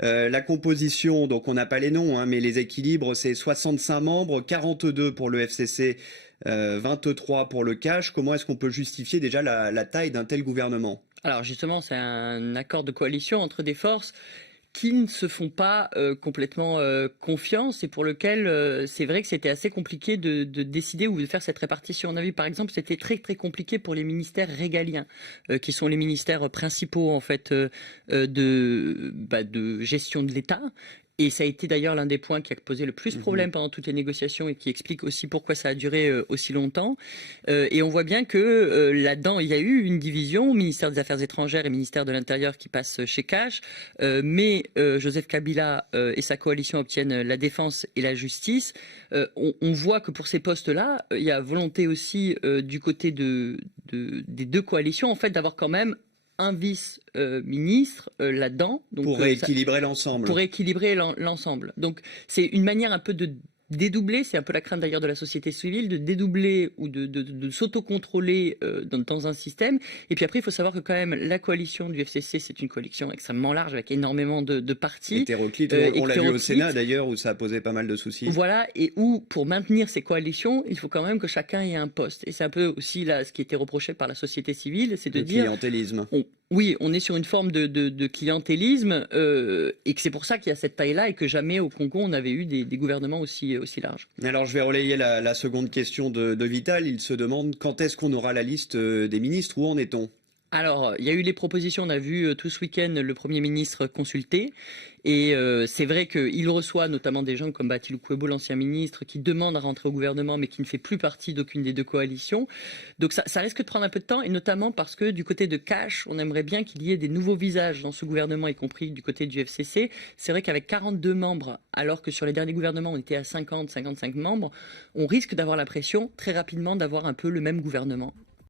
La composition, donc on n'a pas les noms, hein, mais les équilibres, c'est 65 membres, 42 pour le FCC, 23 pour le Cash. Comment est-ce qu'on peut justifier déjà la taille d'un tel gouvernement? Alors justement, c'est un accord de coalition entre des forces qui ne se font pas complètement confiance et pour lequel c'est vrai que c'était assez compliqué de décider ou de faire cette répartition. On a vu par exemple c'était très très compliqué pour les ministères régaliens qui sont les ministères principaux en fait de gestion de l'État. Et ça a été d'ailleurs l'un des points qui a posé le plus de problème pendant toutes les négociations et qui explique aussi pourquoi ça a duré aussi longtemps. Et on voit bien que là-dedans, il y a eu une division, ministère des Affaires étrangères et ministère de l'Intérieur qui passe chez Cash. Mais Joseph Kabila et sa coalition obtiennent la défense et la justice. On voit que pour ces postes-là, il y a volonté aussi du côté des deux coalitions en fait d'avoir quand même un vice-ministre là-dedans. Pour rééquilibrer l'ensemble. Pour rééquilibrer l'ensemble. Donc c'est une manière un peu de dédoubler, c'est un peu la crainte d'ailleurs de la société civile, de dédoubler ou de s'autocontrôler dans un système. Et puis après, il faut savoir que quand même, la coalition du FCC, c'est une coalition extrêmement large avec énormément de partis. Hétéroclite, on l'a vu au Sénat d'ailleurs, où ça a posé pas mal de soucis. Voilà, et où pour maintenir ces coalitions, il faut quand même que chacun ait un poste. Et c'est un peu aussi là ce qui était reproché par la société civile, c'est de dire... clientélisme. Oui, on est sur une forme de clientélisme et que c'est pour ça qu'il y a cette taille-là et que jamais au Congo on avait eu des gouvernements aussi larges. Alors je vais relayer la seconde question de Vital. Il se demande quand est-ce qu'on aura la liste des ministres, où en est-on? Alors, il y a eu les propositions, on a vu tout ce week-end le Premier ministre consulter. Et c'est vrai qu'il reçoit notamment des gens comme Batilou Kouebo, l'ancien ministre, qui demande à rentrer au gouvernement, mais qui ne fait plus partie d'aucune des deux coalitions. Donc ça risque de prendre un peu de temps, et notamment parce que du côté de Cash, on aimerait bien qu'il y ait des nouveaux visages dans ce gouvernement, y compris du côté du FCC. C'est vrai qu'avec 42 membres, alors que sur les derniers gouvernements, on était à 50, 55 membres, on risque d'avoir l'impression très rapidement d'avoir un peu le même gouvernement.